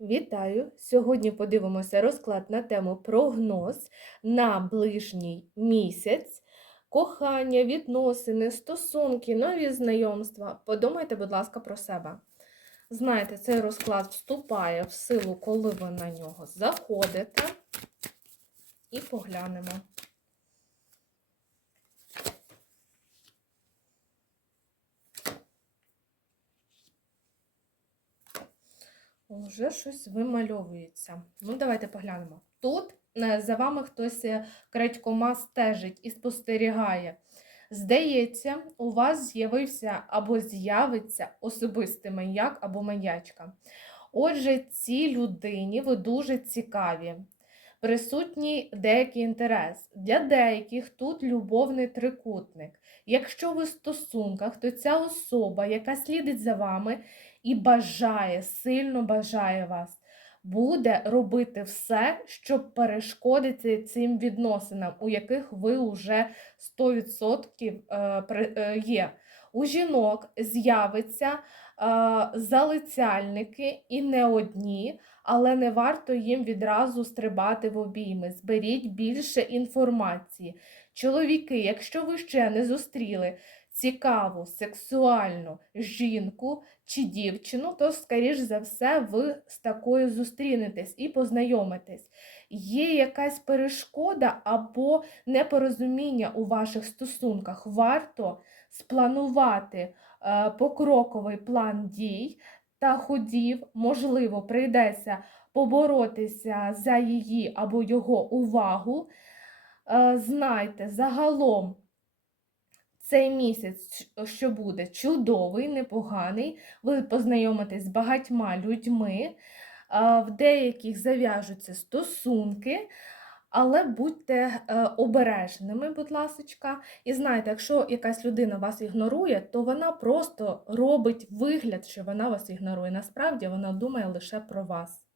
Вітаю! Сьогодні подивимося розклад на тему прогноз на ближній місяць, кохання, відносини, стосунки, нові знайомства. Подумайте, будь ласка, про себе. Знаєте, цей розклад вступає в силу, коли ви на нього заходите. І поглянемо. Вже щось вимальовується. Ну, давайте поглянемо. Тут е, за вами хтось е, крадькома стежить і спостерігає. Здається, у вас з'явився або з'явиться особистий маньяк або маньячка. Отже, цій людині ви дуже цікаві. Присутній деякий інтерес. Для деяких тут любовний трикутник. Якщо ви в стосунках, то ця особа, яка слідить за вами, і бажає, сильно бажає вас, буде робити все, щоб перешкодити цим відносинам, у яких ви вже 100% е, е, є. У жінок з'явиться е, залицяльники і не одні, але не варто їм відразу стрибати в обійми. Зберіть більше інформації. Чоловіки, якщо ви ще не зустріли цікаву, сексуальну жінку чи дівчину, то, скоріш за все, ви з такою зустрінетесь і познайомитесь. Є якась перешкода або непорозуміння у ваших стосунках. Варто спланувати е, покроковий план дій та ходів, можливо, прийдеться поборотися за її або його увагу. Е, Знайте, загалом цей місяць, що буде чудовий, непоганий, ви познайомитесь з багатьма людьми, в деяких зав'яжуться стосунки, але будьте е, обережними, будь ласочка. І знайте, якщо якась людина вас ігнорує, то вона просто робить вигляд, що вона вас ігнорує. Насправді вона думає лише про вас.